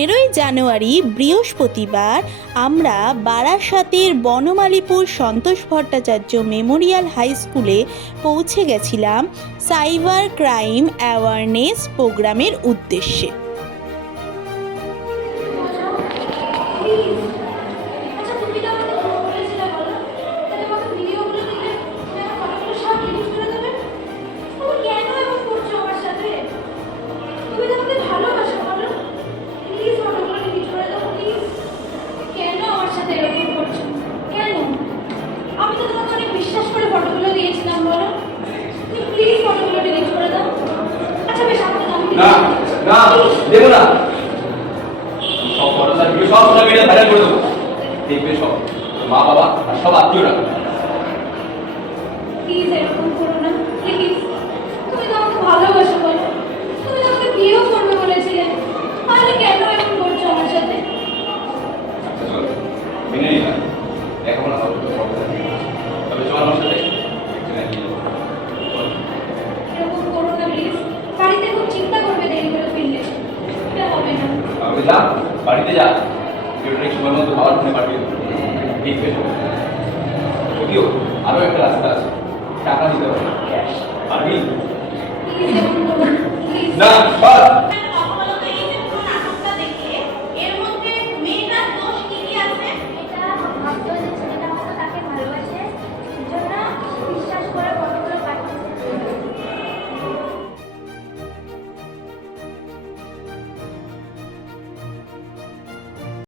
15ই জানুয়ারি বৃহস্পতিবার আমরা বারাসাতের বনমালীপুর সন্তোষ ভট্টাচার্য মেমোরিয়াল হাই স্কুলে পৌঁছে গেছিলাম সাইবার ক্রাইম অ্যাওয়ারনেস প্রোগ্রামের উদ্দেশ্যে। না না দেবো না, সব ফটোটা ভিডিও সব ভিডিও ভাইরাল করে দেবো, দেখবে সব মা বাবা আর সব আত্মীয়রা। প্লিজ এরকম করো না, প্লিজ। তুমি তো আমাকে ভালোবাসো বলো, তুমি তো আমাকে বিয়েও করবে বলেছিলে, তাহলে কেন এরকম করছো আমার সাথে? মেনে নিলাম, এখন আমার তবে চল আমার সাথে। এরকম করো না প্লিজ, বাড়িতে খুব চিন্তা করবে দেরি করে ফিরলে, এটা হবে না। আমি যা বাড়িতে যা, ইলেকট্রিক সময় মতো বাবার ফোনে পাঠিয়ে দেবো, দেখবে সব। যদিও আরও একটা রাস্তা আছে, টাকা দিতে হবে, ক্যাশ পারবি? প্লিজ এরকম করো না, প্লিজ। না